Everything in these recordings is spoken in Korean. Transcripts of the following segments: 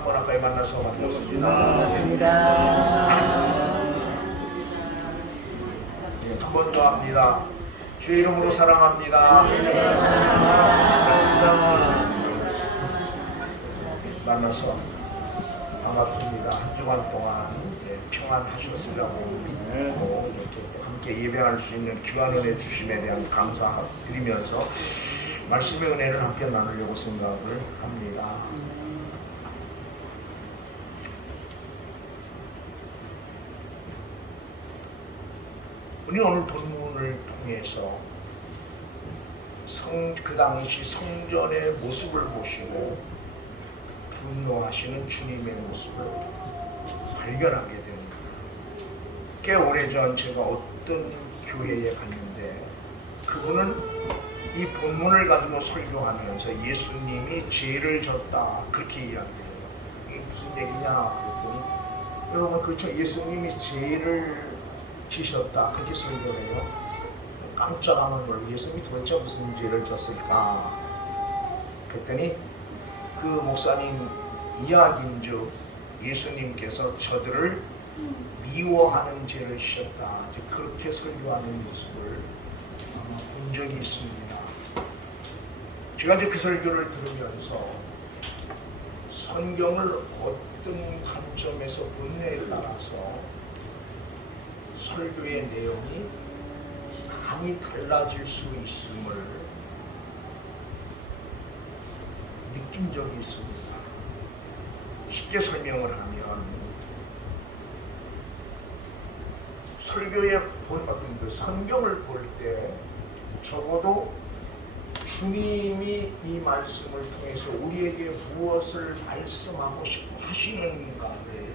한번 가까이 만나서 반갑습니다. 한 번 더 합니다. 주의 이름으로 사랑합니다. 만나서 반갑습니다. 한 주간 동안 평안하셨으라고 믿고 이렇게 함께 예배할 수 있는 귀한 은혜 주심에 대한 감사드리면서 말씀의 은혜를 함께 나누려고 생각을 합니다. 우리 오늘 본문을 통해서 그 당시 성전의 모습을 보시고 분노하시는 주님의 모습을 발견하게 됩니다. 꽤 오래전 제가 어떤 교회에 갔는데 그분은 이 본문을 가지고 설교하면서 예수님이 죄를 졌다 그렇게 이야기해요. 이게 무슨 얘기냐 그랬더니 여러분 그렇죠, 예수님이 죄를 지셨다 그렇게 설교해요. 깜짝하는 걸 예수님이 도대체 무슨 죄를 졌을까 그랬더니 그 목사님 이야기인즉 예수님께서 저들을 미워하는 죄를 지셨다 그렇게 설교하는 모습을 본 적이 있습니다. 제가 이제 그 설교를 들으면서 성경을 어떤 관점에서 본느냐에 따라서 설교의 내용이 많이 달라질 수 있음을 느낀 적이 있습니다. 쉽게 설명을 하면 설교의 어떤 그 성경을 볼 때 적어도 주님이 이 말씀을 통해서 우리에게 무엇을 말씀하고 싶어 하시는가를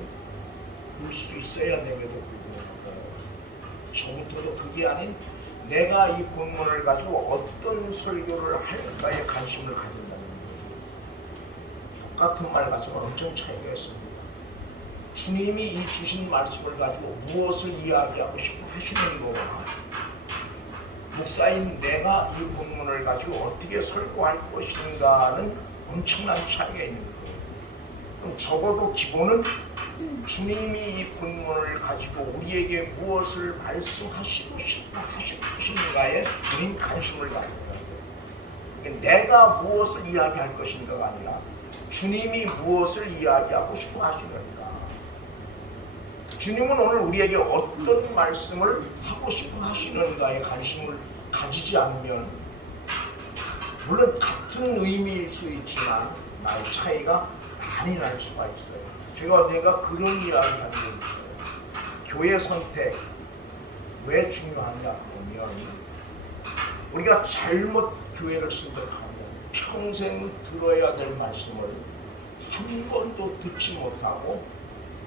볼 수 있어야 됨에도 불구하고 저부터도 그게 아닌 내가 이 본문을 가지고 어떤 설교를 할까에 관심을 가진다는 거예요. 똑같은 말 가지고 엄청 차이가 있습니다. 주님이 이 주신 말씀을 가지고 무엇을 이야기하고 싶어 하시는 거와 목사인 내가 이 본문을 가지고 어떻게 설교할 것인가는 엄청난 차이가 있는 거예요. 그럼 적어도 기본은 주님이 이 본문을 가지고 우리에게 무엇을 말씀하시고 싶어 하시는가에 우린 관심을 가져야 돼요. 내가 무엇을 이야기할 것인가가 아니라 주님이 무엇을 이야기하고 싶어 하시는가. 주님은 오늘 우리에게 어떤 말씀을 하고 싶어 하시는가에 관심을 가지지 않으면 물론 같은 의미일 수 있지만 나의 차이가 많이 날 수가 있어요. 제가 언젠가 그런 이야기 한 적이 있어요. 교회 선택 왜 중요하냐 그러면 우리가 잘못 교회를 선택하면 평생 들어야 될 말씀을 한 번도 듣지 못하고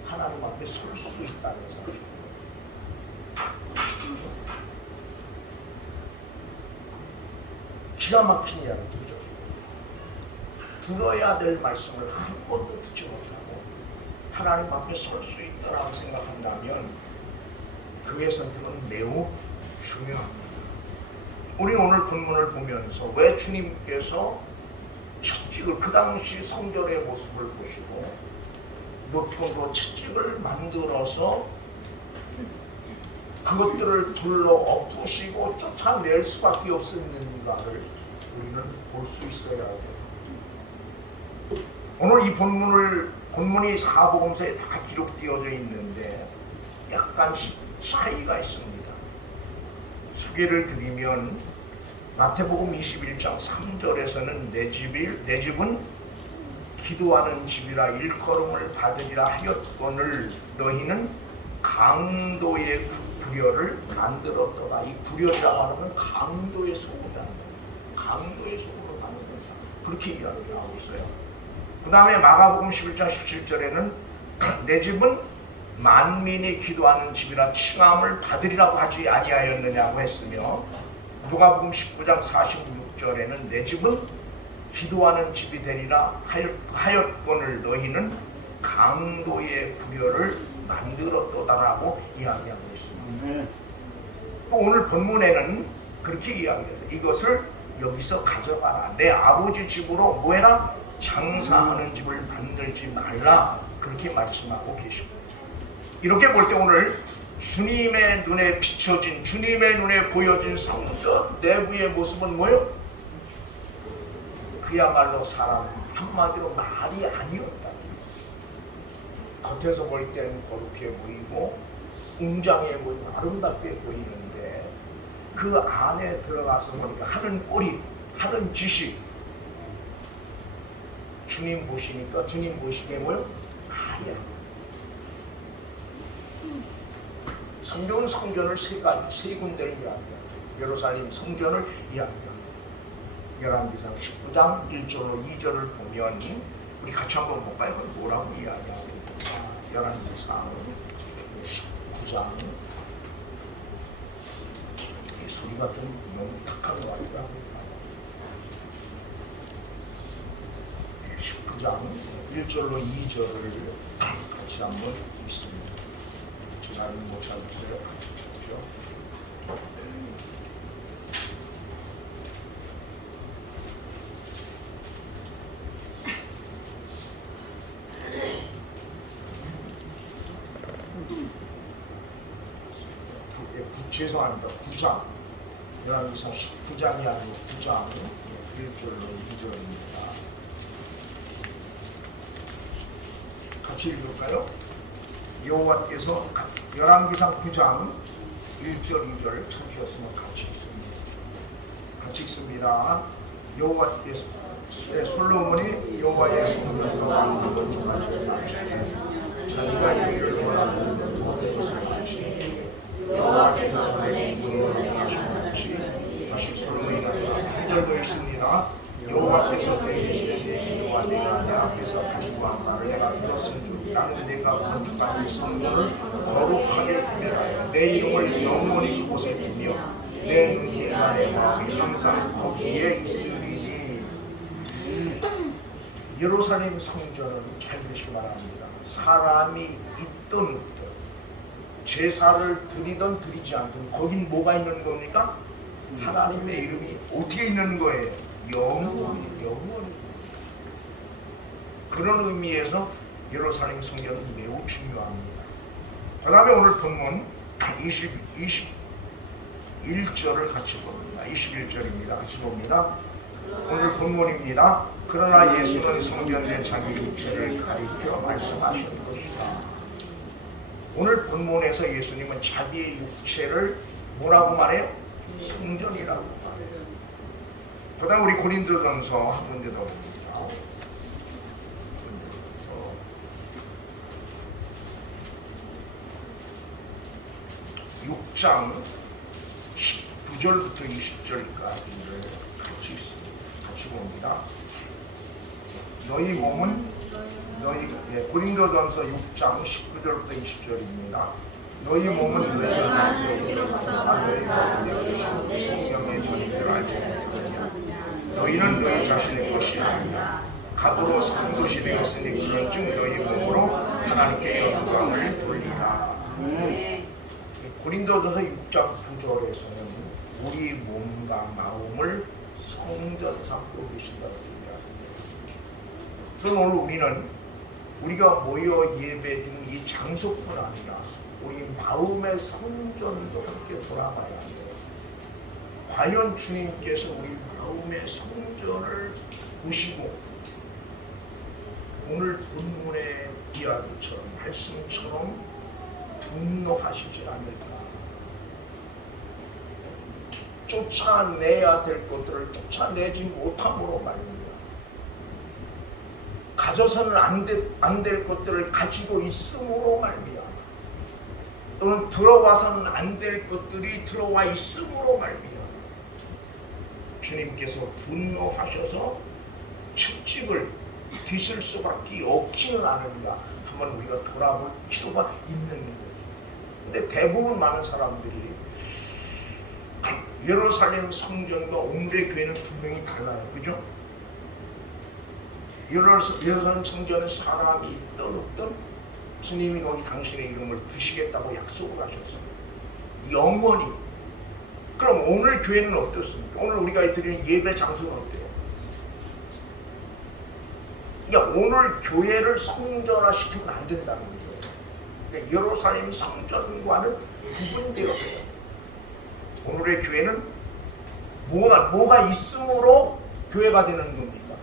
하나님 앞에 설 수 있다는 사실. 기가 막힌 이야기죠. 들어야 될 말씀을 한 번도 듣지 못하고 하나님 앞에 설 수 있다라고 생각한다면 교회 선택은 매우 중요합니다. 우리 오늘 본문을 보면서 왜 주님께서 채찍을 그 당시 성전의 모습을 보시고 높여도 채찍을 만들어서 그것들을 둘러 엎으시고 쫓아낼 수밖에 없었는가를 우리는 볼 수 있어야 해요. 오늘 이 본문이 사복음서에 다 기록되어져 있는데 약간씩 차이가 있습니다. 소개를 드리면 마태복음 21장 3절에서는 내 집은 기도하는 집이라 일컬음을 받으리라 하였거늘 너희는 강도의 부려를 만들었더라. 이 부려라고 하면 강도의 소문이라는 거예요. 강도의 소문을 만들었다. 그렇게 이야기하고 있어요. 그 다음에 마가복음 11장 17절에는 내 집은 만민이 기도하는 집이라 칭함을 받으리라고 하지 아니하였느냐고 했으며 누가복음 19장 46절에는 내 집은 기도하는 집이 되리라 하였거늘 너희는 강도의 부려를 만들었도다라고 이야기하고 있습니다. 오늘 본문에는 그렇게 이야기해요. 이것을 여기서 가져가라. 내 아버지 집으로 뭐해라? 장사하는 집을 만들지 말라 그렇게 말씀하고 계십니다. 이렇게 볼 때 오늘 주님의 눈에 비춰진, 주님의 눈에 보여진 성전 내부의 모습은 뭐예요? 그야말로 사람 한마디로 말이 아니었다. 겉에서 볼 때는 거룩해 보이고 웅장해 보이고 아름답게 보이는데 그 안에 들어가서 보니까 하는 꼴이, 하는 짓이 주님 보시니까 주님 보시기에 뭐예요? 말이 아니야. 성경은 성전을 세 군데를 이야기합니다. 예루살렘 성전을 이야기합니다. 열왕기상 19장 1절로 2절을 보면 우리 같이 한번 볼까요? 뭐라고 이야기합니까? 열왕기상 19장 이 소리가 좀 너무 탁한 것 같기도 합니다. 19장 1절로 2절을 같이 한번 읽습니다. 나는 못 찾았어요. 죄송합니다. 9장. 열왕기상 19장이 아니고 9장 1절로 2절입니다. 같이 읽을까요? 여호와께서 열왕기상 9장 1절 2절 찾으셨으면 같이 읽습니다. 같이 읽습니다. 여호와께서 솔로몬이 여호와의 성전과 왕국을 중하셨다. 자기가 이를 원하는 모든 것을 여호와께서 전에 이루어 행하셨듯이 다시 솔로몬이라고 해결되어 있습니다. 여호와께서 내게 이르시되 여호와 내가 내 앞에서 간구한 말을 내가 들었으니 나는 내가 건축한 이 성전을 거룩하게 구별하여 내 이름을 영원히 그곳에 두며 내 눈길과 내 마음이 항상 거기에 있으리니. 예루살렘 성전은 잘 보시기 바랍니다. 사람이 있든 없든 제사를 드리든 드리지 않든 거긴 뭐가 있는 겁니까? 하나님의 이름이 어디에 있는 거예요? 영원히. 그런 의미에서 예루살렘 성전은 매우 중요합니다. 그 다음에 오늘 본문 21절을 같이 봅니다. 21절입니다. 같이 봅니다. 오늘 본문입니다. 그러나 예수는 성전된 자기 육체를 가리켜 말씀하신 것이다. 오늘 본문에서 예수님은 자기의 육체를 뭐라고 말해요? 성전이라고 말해요. 그 다음 우리 고린도전서 한 군데 더 봅니다. 6장 19절부터 20절까지를 같이 봅니다. 너희 몸은 고린도전서 6장 19절부터 20절입니다. 너희 몸은 너희가 너희가 성령의 존재를 알지 못하느냐. 너희는 너희 자신의 것이 아니라 값으로 산 것이 되었으니 그런즉 너희 몸으로 하나님께 영광을 돌리라. 고린도전서 6장 9절에서는 우리 몸과 마음을 성전 삼고 계신다고 얘기합니다. 그럼 오늘 우리는 우리가 모여 예배드리는 이 장소뿐 아니라 우리 마음의 성전도 함께 돌아봐야 해요. 과연 주님께서 우리 마음의 성전을 보시고 오늘 본문의 이야기처럼 말씀처럼 분노하시지 않을까? 쫓아내야 될 것들을 쫓아내지 못함으로 말입니다. 가져서는 안 될 것들을 가지고 있음으로 말미암아, 또는 들어와서는 안 될 것들이 들어와 있음으로 말미암아 주님께서 분노하셔서 채찍을 드실 수밖에 없지는 않은가 한번 우리가 돌아볼 필요가 있는 거예요. 근데 대부분 많은 사람들이 예루살렘 성전과 오늘의 교회는 분명히 달라요. 그죠? 예루살렘 성전은 사람이 있든 없든 주님이 거기 당신의 이름을 두시겠다고 약속을 하셨어요. 영원히. 그럼 오늘 교회는 어떻습니까? 오늘 우리가 드리는 예배 장소는 어때요? 그러니까 오늘 교회를 성전화시키면 안 된다는 거죠. 그러니까 예루살렘 성전과는 구분되어요. 오늘의 교회는 뭐가 있음으로 교회가 되는 겁니까?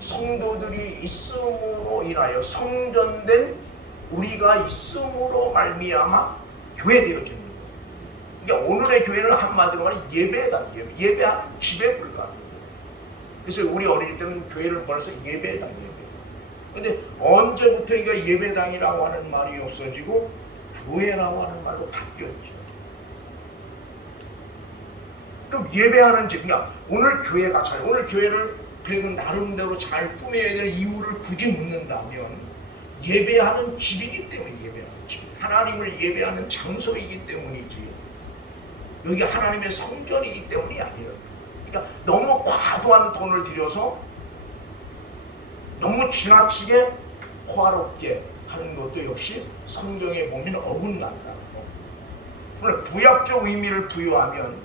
성도들이 있음으로 인하여 성전된 우리가 있음으로 말미암아 교회 되어집니다. 그러니까 오늘의 교회는 한마디로 말해 예배다. 예배하는 집에 불과합니다. 그래서 우리 어릴 때는 교회를 벌어서 예배당. 근데 언제부터 이거 예배당이라고 하는 말이 없어지고 교회라고 하는 말로 바뀌었죠. 그럼 예배하는 집, 그러니까 오늘 교회가 오늘 교회를 그래도 나름대로 잘 꾸며야 될 이유를 굳이 묻는다면 예배하는 집이기 때문에 예배하는 집, 하나님을 예배하는 장소이기 때문이지 여기 하나님의 성전이기 때문이 아니에요. 그러니까 너무 과도한 돈을 들여서 너무 지나치게 호화롭게 하는 것도 역시 성경에 보면 어긋난다고. 물론 구약적 의미를 부여하면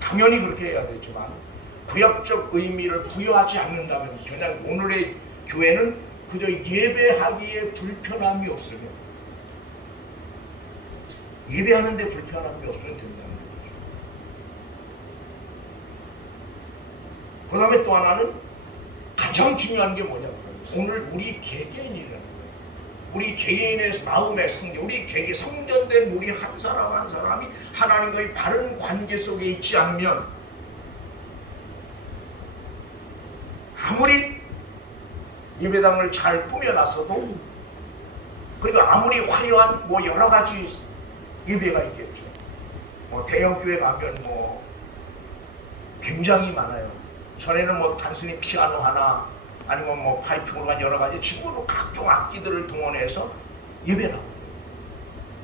당연히 그렇게 해야 되지만 구약적 의미를 부여하지 않는다면 그냥 오늘의 교회는 그저 예배하기에 불편함이 없으면 예배하는데 불편함이 없으면 된다는 거죠. 그 다음에 또 하나는 가장 중요한 게 뭐냐고 오늘 우리 개개인이라는 거예요. 우리 개개인의 마음의 성전, 우리 개개 성전된 우리 한 사람 한 사람이 하나님과의 바른 관계 속에 있지 않으면 아무리 예배당을 잘 꾸며놨어도 그리고 아무리 화려한 여러 가지 예배가 있겠죠. 대형 교회 가면 굉장히 많아요. 전에는 단순히 피아노 하나 아니면 파이프로 간 여러 가지 지금은 각종 악기들을 동원해서 예배를 하고.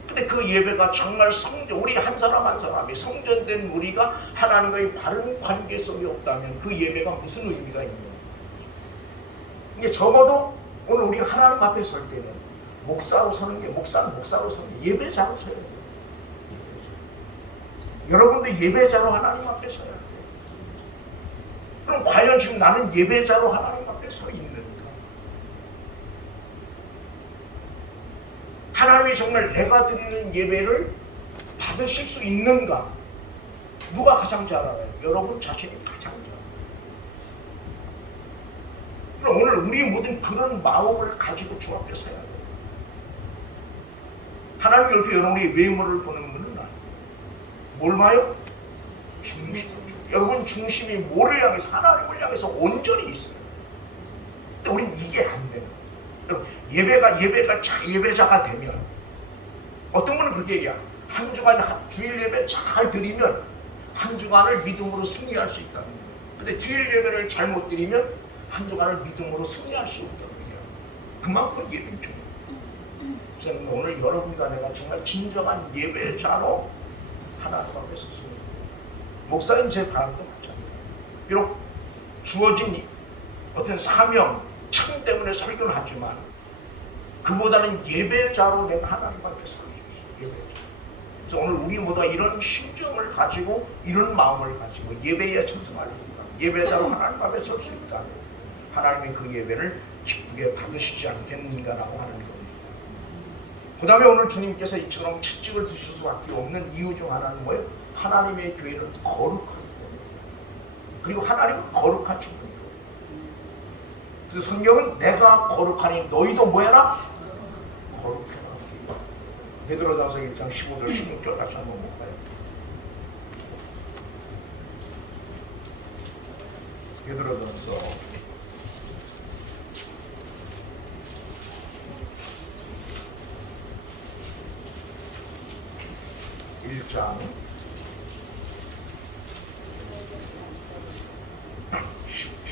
근데 그 예배가 정말 우리 한 사람 한 사람이 성전된 우리가 하나님과의 바른 관계 속에 없다면 그 예배가 무슨 의미가 있냐. 이게 적어도 오늘 우리 하나님 앞에 설 때는 목사로 서는 게 목사로 서는 게 예배자로 서야 돼요. 여러분도 예배자로 하나님 앞에 서야 돼요. 그럼 과연 지금 나는 예배자로 하나님 앞에 서 있는가? 하나님이 정말 내가 드리는 예배를 받으실 수 있는가? 누가 가장 잘 알아요? 여러분 자신이 가장 잘 알아요. 그럼 오늘 우리 모든 그런 마음을 가지고 주 앞에 서야 돼요. 하나님이 이렇게 여러분의 외모를 보는 분은 아니에요. 뭘 봐요? 중심. 여러분 중심이 뭐를 향해서? 하나님을 향해서 온전히 있어요. 근데 우리는 이게 안 돼요. 예배자가 되면 어떤 분은 그렇게 얘기해요. 한 주간 주일 예배 잘 드리면 한 주간을 믿음으로 승리할 수 있다는 거예요. 근데 주일 예배를 잘못 드리면 한 주간을 믿음으로 승리할 수 없다는 거예요. 그만큼 예배를 줘요. 그래서 오늘 여러분과 내가 정말 진정한 예배자로 하나님 앞에 섰습니다. 목사님 제 바람도 맞잖아요. 비록 주어진 어떤 사명, 청 때문에 설교를 하지만 그보다는 예배자로 내가 하나님 앞에 설 수 있어요. 예배자. 그래서 오늘 우리 모두가 이런 심정을 가지고 이런 마음을 가지고 예배에 참석하려니까 예배자로 하나님 앞에 설 수 있다. 하나님이 그 예배를 기쁘게 받으시지 않겠는가라고 하는 겁니다. 그 다음에 오늘 주님께서 이처럼 채찍을 드실 수밖에 없는 이유 중 하나는 뭐예요? 하나님의 교회는 거룩한 거예요. 그리고 하나님은 거룩하신 거예요. 그래서 성경은 내가 거룩하니 너희도 뭐해라? 거룩해라. 베드로전서 1장 15절 16절 같이 한번 볼까요? 베드로전서 1장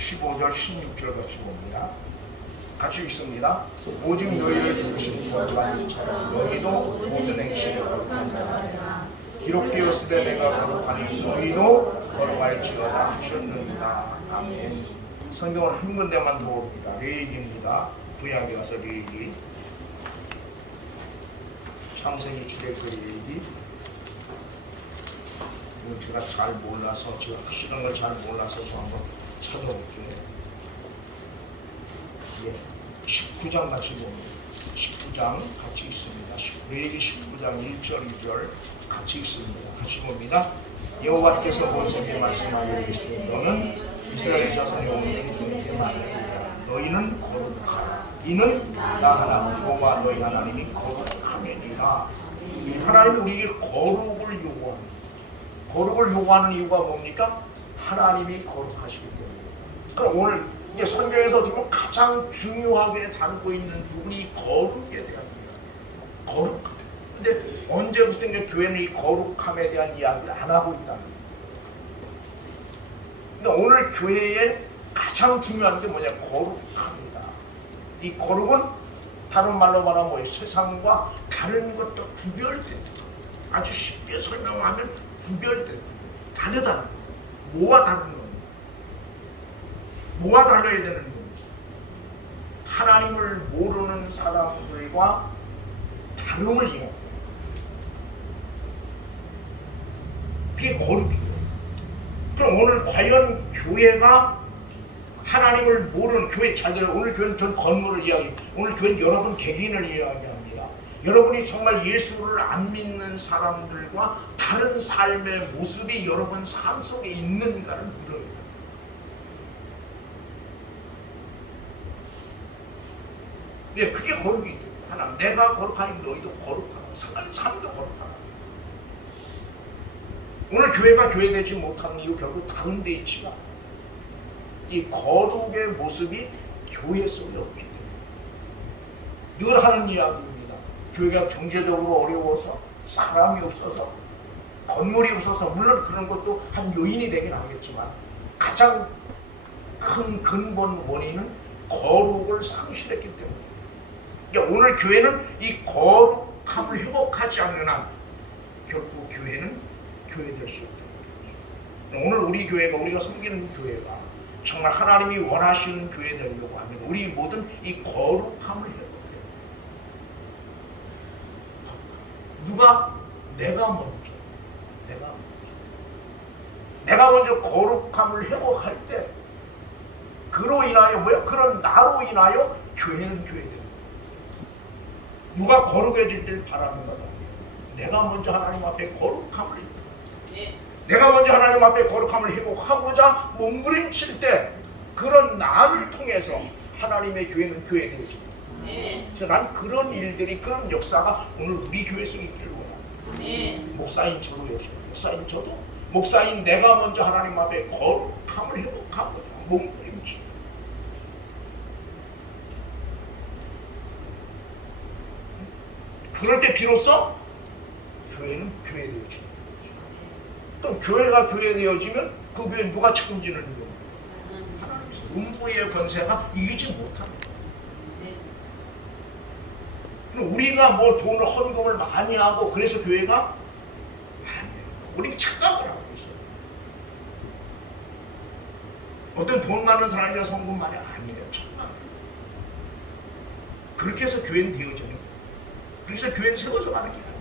15절 16절 같이 봅니다. 같이 읽습니다. 오직 너희를 부르신 자처럼 너희도 모든 행실에 거룩한 자라. 기록되었으되 내가 거룩하니 너희도 거룩할지어다 하셨느니라. 아멘. 성경을 한 군데만 더 봅니다. 레위기입니다. 구약에 가서 레위기, 창세기, 출애굽기, 레위기. 제가 잘 몰라서, 제가 하시는 걸 잘 몰라서 저 한번 찾아볼게요. 예. 19장 같이 봅니다. 19장 같이 있습니다. 레위기 19장 1절 2절 같이 있습니다. 같이 봅니다. 여호와께서 모세에게 말씀하여 이르시되 너는 이스라엘 자손의 온 백성에게 말하리라. 너희는 거룩하라. 이는 나 하나님 여호와 너희 하나님이 거룩함이니라. 하나님이 우리에게 거룩을 요구합니다. 거룩을 요구하는 이유가 뭡니까? 하나님이 거룩하시기 때문에. 그럼 오늘 이제 성경에서 어떻게 보면 가장 중요하게 다루고 있는 부분이 거룩에 대한 이야기. 거룩. 근데 언제부터 이제 교회는 이 거룩함에 대한 이야기를 안 하고 있다는 거예요. 근데 오늘 교회에 가장 중요한 게 뭐냐? 거룩합니다. 이 거룩은 다른 말로 말하면 뭐예요? 세상과 다른 것도 구별된, 아주 쉽게 설명하면 구별된, 다르다는 거예요. 뭐가 다른 겁니까? 뭐가 달라야 되는 겁니까? 하나님을 모르는 사람들과 다름을 이용합니다. 그게 거룩이에요. 그럼 오늘 과연 교회가 하나님을 모르는 교회 잘 들어요. 오늘 교회는 전 건물을 이야기, 오늘 교회는 여러분 개개인을 이야기합니다. 여러분이 정말 예수를 안 믿는 사람들과 다른 삶의 모습이 여러분 삶 속에 있는가를 물어요. 네, 그게 거룩이 돼요. 하나님, 내가 거룩하니 너희도 거룩하라. 상관이 삶도 거룩하라. 오늘 교회가 교회되지 못하는 이유 결국 다른 데 있지가 않아요. 이 거룩의 모습이 교회 속에 없기 때문에. 늘 하는 이야기입니다. 교회가 경제적으로 어려워서, 사람이 없어서, 건물이 없어서, 물론 그런 것도 한 요인이 되긴 하겠지만 가장 큰 근본 원인은 거룩을 상실했기 때문에. 그러니까 오늘 교회는 이 거룩함을 회복하지 않는 한 결국 교회는 교회될 수 없다. 오늘 우리 교회가, 우리가 섬기는 교회가 정말 하나님이 원하시는 교회 되려고 하면 우리 모든 이 거룩함을 회복해요. 누가? 내가 먼저 거룩함을 회복할 때 그로 인하여 뭐야? 그런 나로 인하여 교회는 교회됩니다. 누가 거룩해질 때를 바라는 거다. 내가 먼저 하나님 앞에 거룩함을 내가 먼저 하나님 앞에 거룩함을 회복하고자 몸부림칠 때 그런 나를 통해서 하나님의 교회는 교회되어집니다. 그래서 난 그런 일들이, 그런 역사가 오늘 우리 교회 속에 있기를 원합니다. 목사인 저도 역시, 목사인 저도, 목사인 내가 먼저 하나님 앞에 거룩함을 회복하고자 몸부림칠. 그럴 때 비로소 교회는 교회되어집니다. 그럼 교회가 교회되어지면 그 교회 누가 책임지는 겁니까? 음부의 권세가 이기지 못합니다. 우리가 뭐 돈을 헌금을 많이 하고 그래서 교회가 아니에요. 우리가 착각을 하고 있어요. 어떤 돈 많은 사람이라 헌금 많이 아니에요. 착각. 그렇게 해서 교회는 되어지는 거예요. 그래서 교회는 세워져 가는 게 아니에요.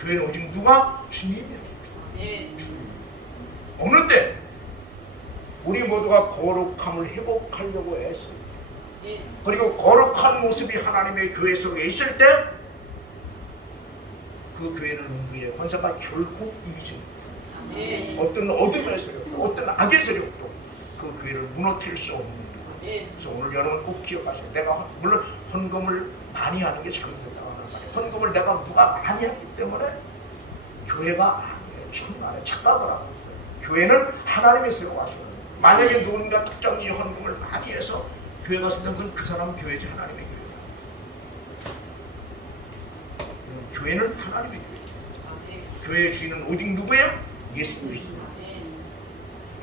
교회는 오직 누가? 주님이에요. 주님. 어느 때 우리 모두가 거룩함을 회복하려고 했습니다. 그리고 거룩한 모습이 하나님의 교회 속에 있을 때 그 교회는 음부의 권세가 결국 이기지 못합니다. 어떤 어둠의 세력, 어떤 악의 세력도 그 교회를 무너뜨릴 수 없는 거예요. 그래서 오늘 여러분 꼭 기억하세요. 내가 물론 헌금을 많이 하는 게 잘못됐다고 하는 말이에요. 헌금을 내가 누가 많이 했기 때문에 교회가 아니에요. 정말 착각을 하고 있어요. 교회는 하나님의 세력을 하시는 거예요. 만약에 누군가 특정이 헌금을 많이 해서 교회가 쓰는 건 그 사람 교회지 하나님의 교회다. 교회는 하나님의 교회. 교회의 주인은 오직 누구예요? 예수 그리스도.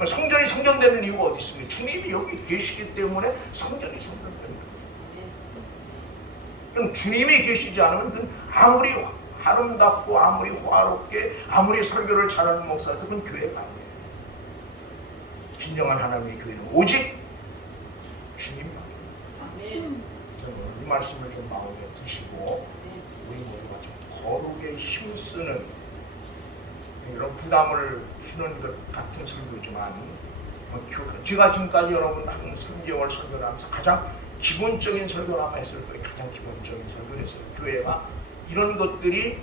성전이 성전되는 이유가 어디 있습니까? 주님이 여기 계시기 때문에 성전이 성전됩니다. 그럼 주님이 계시지 않으면 그건 아무리 아름답고 아무리 화롭게 아무리 설교를 잘하는 목사도 그건 교회가 아니에요. 진정한 하나님의 교회는 오직 주님만. 이 말씀을 좀 마음에 드시고 우리 모두가 좀 거룩에 힘쓰는 이런 부담을 주는 것 같은 설교지만 제가 지금까지 여러분 한 성경을 설교를 하면서 가장 기본적인 설교를 아마 했을 거예요. 가장 기본적인 설교를 했어요. 교회가 이런 것들이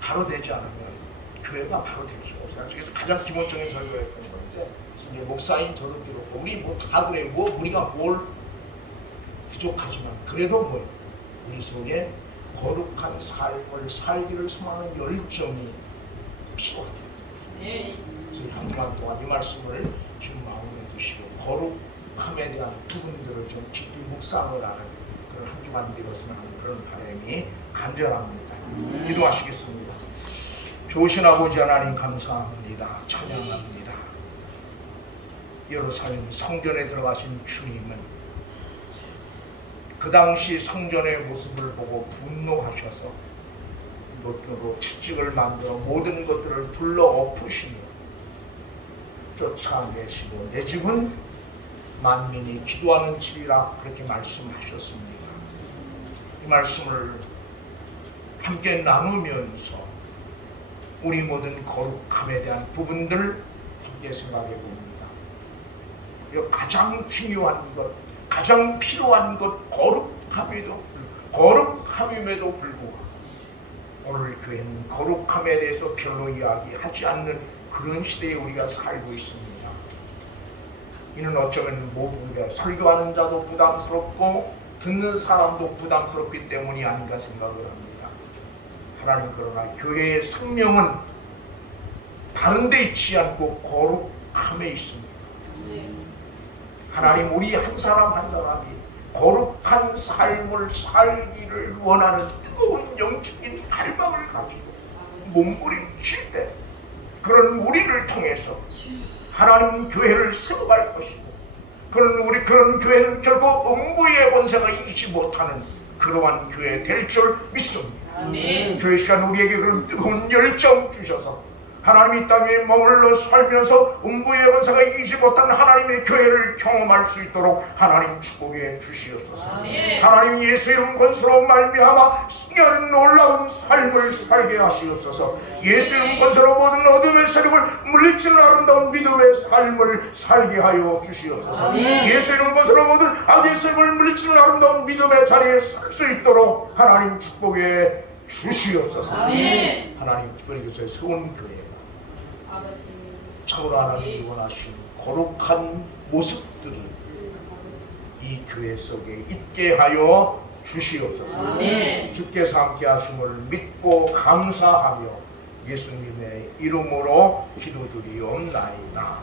바로 되지 않으면 교회가 바로 될 수가 없어요. 그래서 가장 기본적인 설교였던 건데, 이제 목사인 저도 그렇고 우리 뭐 다 그래. 뭐 우리가 뭘 부족하지만 그래도 뭐 우리 속에 거룩한 삶을 살기를 소망하는 열정이 필요하다. 그래서 한 주간 동안 이 말씀을 좀 마음에 두시고 거룩함에 대한 부분들을 좀 깊이 묵상을 하는 그런 한 주간 되었으면 하는 그런 바람이 간절합니다. 기도하시겠습니다. 좋으신 아버지 하나님 감사합니다. 찬양합니다. 예루살렘 성전에 들어가신 주님은 그 당시 성전의 모습을 보고 분노하셔서 노트로 채찍을 만들어 모든 것들을 둘러 엎으시며 쫓아내시고 내 집은 만민이 기도하는 집이라 그렇게 말씀하셨습니다. 이 말씀을 함께 나누면서 우리 모든 거룩함에 대한 부분들 함께 생각해 봅니다. 가장 중요한 것, 가장 필요한 것 거룩함임에도 불구하고 오늘 교회는 거룩함에 대해서 별로 이야기하지 않는 그런 시대에 우리가 살고 있습니다. 이는 어쩌면 모두 우리가 설교하는 자도 부담스럽고 듣는 사람도 부담스럽기 때문이 아닌가 생각을 합니다. 하나님, 그러나 교회의 생명은 다른 데 있지 않고 거룩함에 있습니다. 하나님, 우리 한 사람 한 사람이 거룩한 삶을 살기를 원하는 뜨거운 영적인 갈망을 가지고 몸부림칠 때 그런 우리를 통해서 하나님 교회를 세워갈 것이고, 그런 교회는 결코 음부의 권세가 이기지 못하는 그러한 교회 될 줄 믿습니다. 주의 시간 우리에게 그런 뜨거운 열정 주셔서 하나님 이 땅에 머물러 살면서 음부의 권세가 이기지 못한 하나님의 교회를 경험할 수 있도록 하나님 축복해 주시옵소서. 하나님 예수 이름 권세로 말미암아 승리하는 놀라운 삶을 살게 하시옵소서. 예수 이름 권세로 모든 어둠의 세력을 물리치는 아름다운 믿음의 삶을 살게 하여 주시옵소서. 예수 이름 권세로 모든 악의 세력을 물리치는 아름다운 믿음의 자리에 설 수 있도록 하나님 축복해 주시옵소서. 하나님 특별히 교회에 세운 교회 참으로 하나님이 원하신 거룩한 모습들이 이 교회 속에 있게 하여 주시옵소서. 주께서 함께 하심을 믿고 감사하며 예수님의 이름으로 기도드리옵나이다.